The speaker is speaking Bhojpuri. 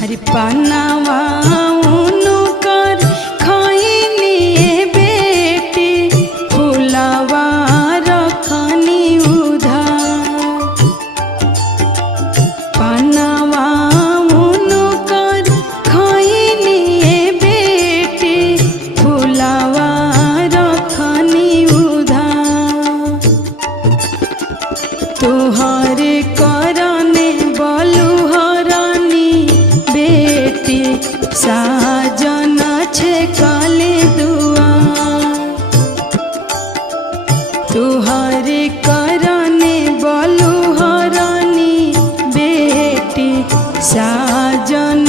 हरि पनावा उनकर खैनी बेटी फुलावा रखनी उधार। पनावा उनकर खैनी बेटी फुलावा रखनी उधार। तुहरे करने बलुहरानी बेटी साजन छे काले दुआर। तुहरे करने बलुहरानी बेटी साजन